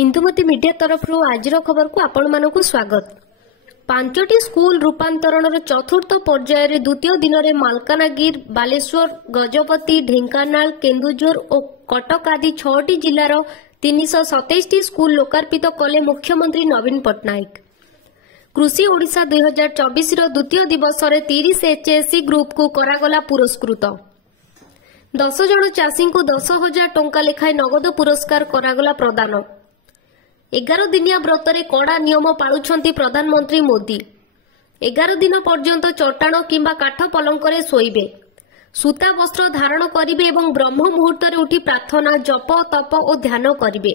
Indumati media तरफ आज खबर को आपण मानक स्वागत। 5टी स्कूल रूपांतरण चतुर्थ पर्यायर द्वितीय दिन में मालकानगिर, बालेश्वर, गजपति, ढेंकानाल, केन्दुझर और कटक आदि 6टी जिलार 327टी स्कूल लोकार्पित कले मुख्यमंत्री नवीन पट्टनायक। कृषि ओडिशा 2024 द्वितीय दिवस 30 एचएससी ग्रुप को करागला पुरस्कृत। 10 जन चाषी को 10,000 टंका लेखाएं नगद पुरस्कार करागला प्रदान। 11 दिनिया व्रतरे कड़ा नियम पालुछंती प्रधानमंत्री मोदी। 11 दिन पर्यंत चट्टाण किंबा काठ पलंकरे शोइबे, सूता वस्त्र धारण करिबे एवं ब्रह्म मुहूर्त उठी प्रार्थना, जप, तप और ध्यान करिबे।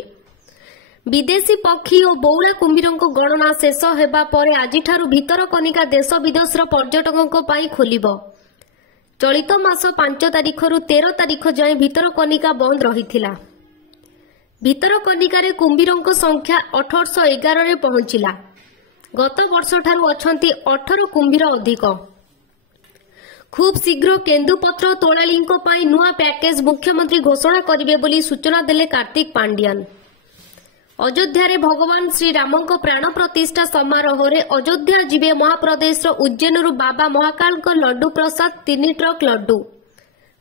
विदेशी पक्षी और बौला कुंभीरक गणना शेष हेबा परे आजिठारु भितरकनिका देश विदेशर पर्यटकों पाई खोलिबो। चलित मास 5 तारिखरु 13 तारिख जाए भितरकनिका बंद रहिथिला। भितरकनिकार कुंभीरक संख्या 1811 रे पहुंचिला। गत वर्ष ठारू अछंती 18 कुंभीर अधिक। खूब शीघ्र केन्दुपत्र तोलालींक पाई नुआ पैकेज मुख्यमंत्री घोषणा करिवे बोली सूचना देले कार्तिक पांड्यान। अयोध्या रे भगवान श्री रामक प्राण प्रतिष्ठा समारोह रे अयोध्या जीवे महाप्रदेश उज्जैन बाबा महाकाल लड्डू प्रसाद 3 ट्रक लड्डू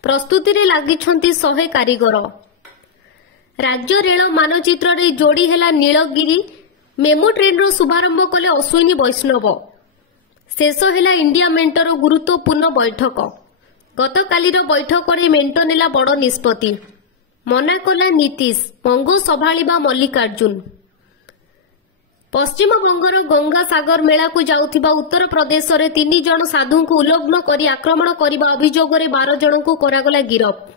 प्रस्तुति रे लागिछंती 100 कारीगर। राज्य रेल मानचित्र रे जोड़ी हेला नीलगिरी। मेमो ट्रेन रो शुभारंभ कले अश्विनी वैष्णव। शेष हेला इंडिया मेंटर गुरुत्वपूर्ण बैठक। गतकालीर बैठक रे मेंट नेला बड़ निष्पत्ति। मना कला नीतीश, मंगो संभाळिबा मल्लिकार्जुन। पश्चिम बंगर गंगा सागर मेला को जाउथिबा उत्तर प्रदेश रे 3 जन साधु को उल्लंघन करी आक्रमण करबा अभियोग रे 12 जन को करागला गिरफ।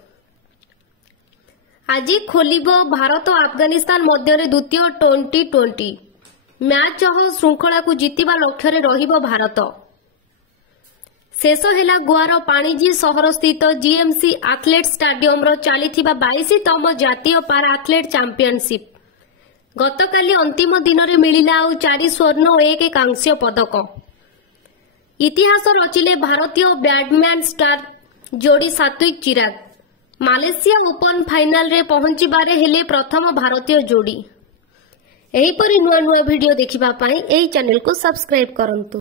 आज खोलिबो भारत और अफगानिस्तान मध्य द्वितीय T20 मैच श्रृंखला को जितिबा लक्ष्य रे रहिबो भारत। शेष हेला गोआर पाणिजी सहर स्थित जीएमसी एथलेट स्टाडियम रो चलीथिबा 22तम जातीय पारा एथलेट चैंपियनशिप। गतकाली अंतिम दिन रे मिलिला 4 स्वर्ण और 1 कांस्य पदक। इतिहास रचिले भारतीय बैडमिंटन स्टार जोड़ी सात्विक चिराग। मालेशिया ओपन फाइनल रे पहुंचीबारे हेले प्रथम भारतीय जोड़ी। एहीपरि नुआ नुआ वीडियो देखिबा पाई एही चैनल को सब्सक्राइब करंतु।